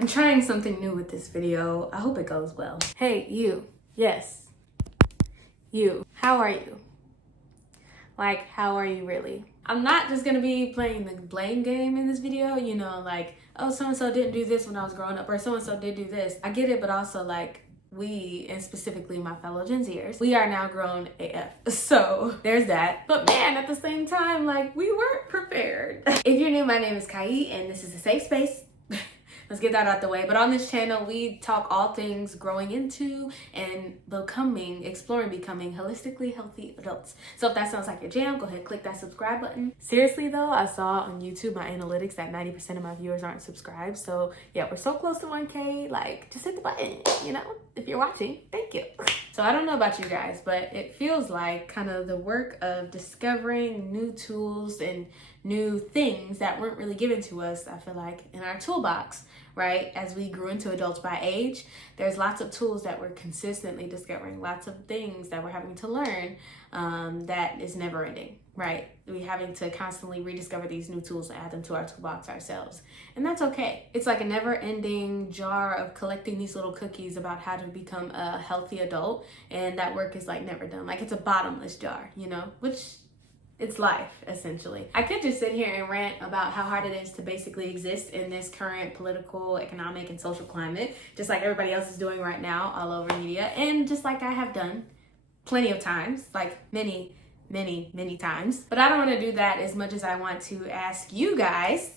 I'm trying something new with this video. I hope it goes well. Hey, you. Yes. You. How are you? Like, how are you really? I'm not just gonna be playing the blame game in this video, you know, like, oh, so-and-so didn't do this when I was growing up, or so-and-so did do this. I get it, but also, like, we, and specifically my fellow Gen Zers, we are now grown AF. So there's that. But man, at the same time, like, we weren't prepared. If you're new, my name is Kai, and this is a safe space. Let's get that out the way. But on this channel, we talk all things growing into and exploring becoming holistically healthy adults. So if that sounds like your jam, go ahead and click that subscribe button. Seriously though, I saw on YouTube, my analytics, that 90% of my viewers aren't subscribed. So yeah, we're so close to 1K, like just hit the button, you know, if you're watching, thank you. So I don't know about you guys, but it feels like kind of the work of discovering new tools and new things that weren't really given to us, I feel like, in our toolbox, right? As we grew into adults by age, there's lots of tools that we're consistently discovering, lots of things that we're having to learn that is never ending, right? We're having to constantly rediscover these new tools and add them to our toolbox ourselves. And that's okay. It's like a never ending jar of collecting these little cookies about how to become a healthy adult. And that work is like never done. Like it's a bottomless jar, you know, which it's life, essentially. I could just sit here and rant about how hard it is to basically exist in this current political, economic, and social climate, just like everybody else is doing right now all over media, and just like I have done plenty of times, like many times. But I don't want to do that as much as I want to ask you guys,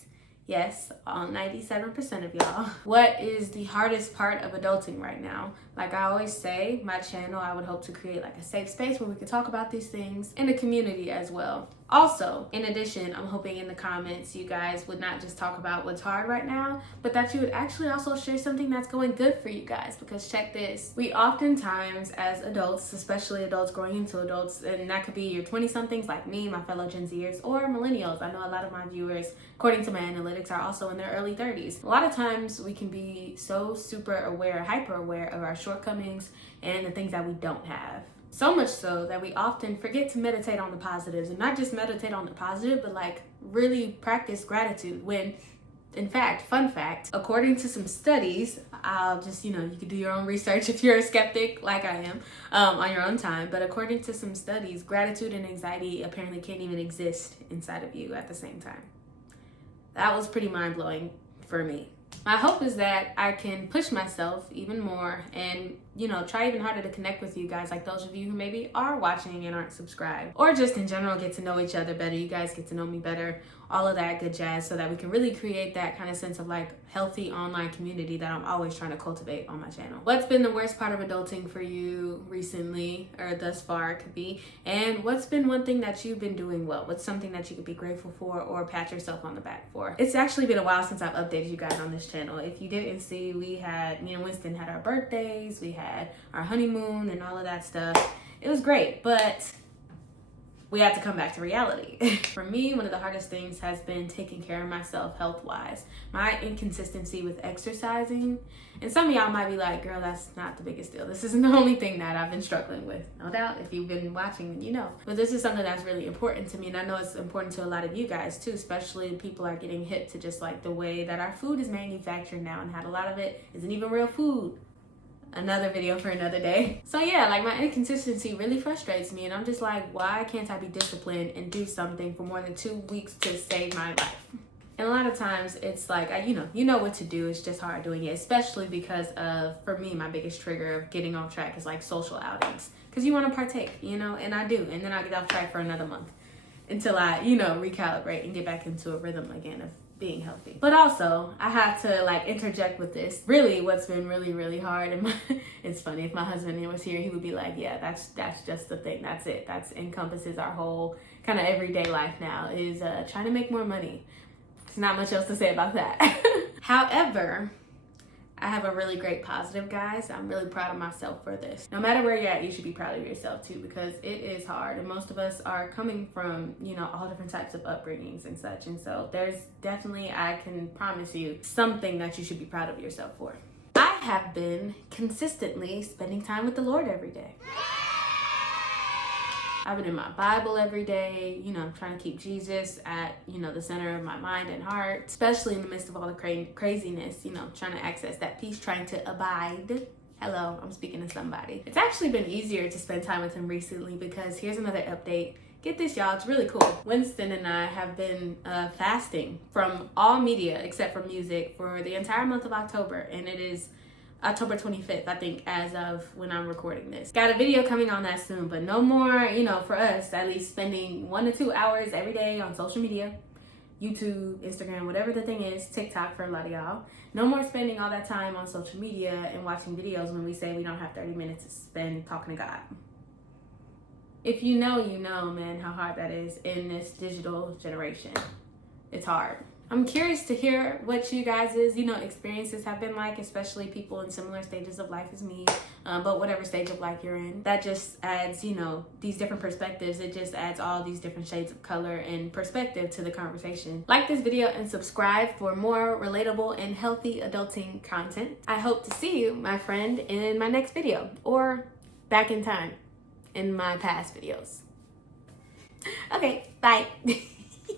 yes, all 97% of y'all, what is the hardest part of adulting right now? Like I always say, my channel, I would hope to create like a safe space where we can talk about these things in the community as well. Also, in addition, I'm hoping in the comments you guys would not just talk about what's hard right now, but that you would actually also share something that's going good for you guys. Because check this, we oftentimes as adults, especially adults growing into adults, and that could be your 20-somethings like me, my fellow Gen Zers, or millennials. I know a lot of my viewers, according to my analytics, are also in their early 30s. A lot of times we can be so super aware, hyper aware of our shortcomings and the things that we don't have. So much so that we often forget to meditate on the positives, and not just meditate on the positive, but like really practice gratitude when, in fact, fun fact, according to some studies, I'll just, you can do your own research if you're a skeptic like I am on your own time. But according to some studies, gratitude and anxiety apparently can't even exist inside of you at the same time. That was pretty mind-blowing for me. My hope is that I can push myself even more and, try even harder to connect with you guys, like those of you who maybe are watching and aren't subscribed, or just in general get to know each other better. You guys get to know me better, all of that good jazz, so that we can really create that kind of sense of like healthy online community that I'm always trying to cultivate on my channel. What's been the worst part of adulting for you recently, or thus far it could be, and what's been one thing that you've been doing well? What's something that you could be grateful for or pat yourself on the back for? It's actually been a while since I've updated you guys on this channel. If you didn't see, we had, me and Winston had our birthdays, we had our honeymoon and all of that stuff. It was great, but we had to come back to reality. For me, one of the hardest things has been taking care of myself health-wise. My inconsistency with exercising. And some of y'all might be like, girl, that's not the biggest deal. This isn't the only thing that I've been struggling with. No doubt, if you've been watching, then you know. But this is something that's really important to me, and I know it's important to a lot of you guys too, especially people are getting hip to just like the way that our food is manufactured now, and how a lot of it isn't even real food. Another video for another day. So yeah, like my inconsistency really frustrates me, and I'm just like, why can't I be disciplined and do something for more than 2 weeks to save my life? And a lot of times it's like, you know what to do. It's just hard doing it, especially because of, for me, my biggest trigger of getting off track is like social outings. Because you want to partake, and I do. And then I get off track for another month until I, recalibrate and get back into a rhythm again of being healthy. But also, I have to like interject with this. Really, what's been really hard, and it's funny, if my husband was here, he would be like, yeah, that's just the thing. That's it. That encompasses our whole kind of everyday life now, is trying to make more money. There's not much else to say about that. However, I have a really great positive, guys. I'm really proud of myself for this. No matter where you're at, you should be proud of yourself too, because it is hard. And most of us are coming from, all different types of upbringings and such. And so there's definitely, I can promise you, something that you should be proud of yourself for. I have been consistently spending time with the Lord every day. I've been in my Bible every day, you know, trying to keep Jesus at, you know, the center of my mind and heart, especially in the midst of all the craziness, you know, trying to access that peace, trying to abide. Hello, I'm speaking to somebody. It's actually been easier to spend time with him recently because here's another update. Get this, y'all, it's really cool. Winston and I have been fasting from all media except for music for the entire month of October, and it is October 25th, I think, as of when I'm recording this. Got a video coming on that soon, but no more, you know, for us, at least spending 1 to 2 hours every day on social media, YouTube, Instagram, whatever the thing is, TikTok for a lot of y'all. No more spending all that time on social media and watching videos when we say we don't have 30 minutes to spend talking to God. If you know, you know, man, how hard that is in this digital generation. It's hard. I'm curious to hear what you guys' experiences have been like, especially people in similar stages of life as me, but whatever stage of life you're in. That just adds, these different perspectives. It just adds all these different shades of color and perspective to the conversation. Like this video and subscribe for more relatable and healthy adulting content. I hope to see you, my friend, in my next video or back in time in my past videos. Okay, bye.